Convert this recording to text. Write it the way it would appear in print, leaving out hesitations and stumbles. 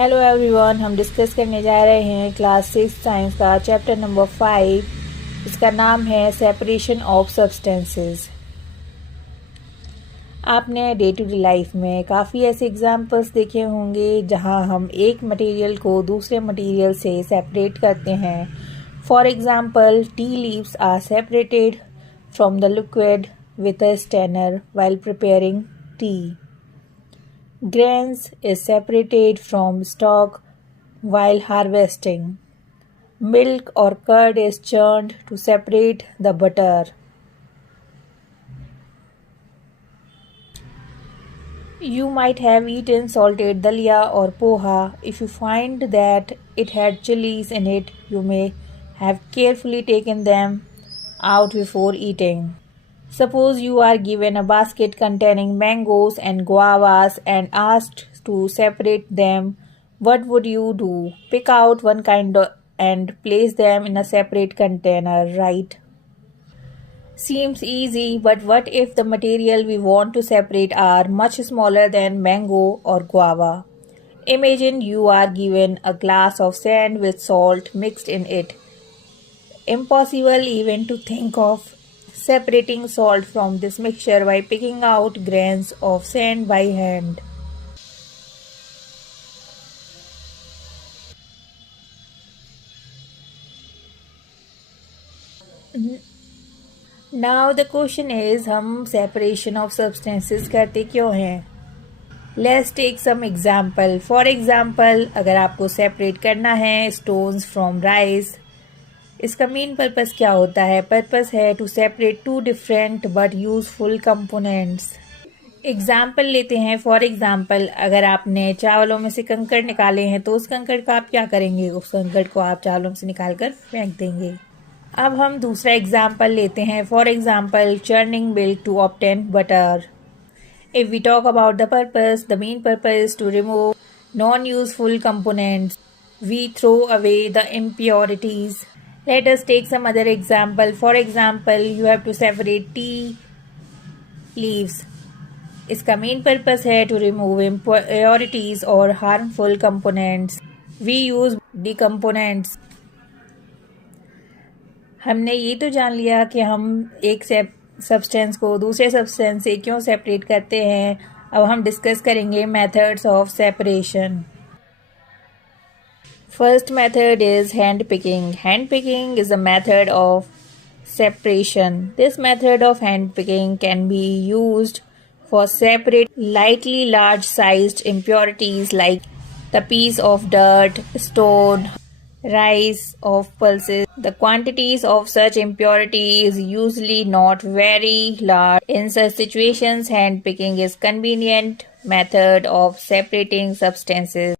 Hello everyone, हम discuss करने जा रहे हैं क्लास 6 साइंस का चैप्टर नंबर 5। इसका नाम है सेपरेशन ऑफ सब्सटेंसेस। आपने डे टू डे लाइफ में काफ़ी ऐसे एग्जांपल्स देखे होंगे जहां हम एक मटेरियल को दूसरे मटेरियल से सेपरेट करते हैं। For example, tea leaves are separated from the liquid with a strainer while preparing tea. Grains is separated from stalk while harvesting. Milk or curd is churned to separate the butter. You might have eaten salted dalia or poha. If you find that it had chilies in it, you may have carefully taken them out before eating. Suppose you are given a basket containing mangoes and guavas and asked to separate them. What would you do? Pick out one kind and place them in a separate container, right? Seems easy, but what if the material we want to separate are much smaller than mango or guava? Imagine you are given a glass of sand with salt mixed in it. Impossible even to think of separating salt from this mixture by picking out grains of sand by hand. Now the question is, हम separation of substances करते क्यों हैं? Let's take some example. For example, अगर आपको separate करना है stones from rice, इसका main purpose क्या होता है? पर्पस है to separate two different but useful components. Example लेते हैं। फॉर एग्जाम्पल, अगर आपने चावलों में से कंकड़ निकाले हैं तो उस कंकड़ का आप क्या करेंगे? उस कंकड़ को आप चावलों से निकाल कर फेंक देंगे। अब हम दूसरा एग्जाम्पल लेते हैं। For example, churning milk to obtain butter. If we talk about the purpose, the main purpose is to remove non useful components. We throw away the impurities. Let us take some other example. For example, you have to separate tea leaves. इसका main purpose है to remove impurities or harmful components. We use decomponents. हमने ये तो जान लिया कि हम एक सब्सटेंस को दूसरे सब्सटेंस से क्यों सेपरेट करते हैं। अब हम डिस्कस करेंगे methods of separation. First method is hand picking. Hand picking is a method of separation. This method of hand picking can be used for separate lightly large sized impurities like the piece of dirt, stone, rice, of pulses. The quantities of such impurity is usually not very large. In such situations, hand picking is convenient method of separating substances.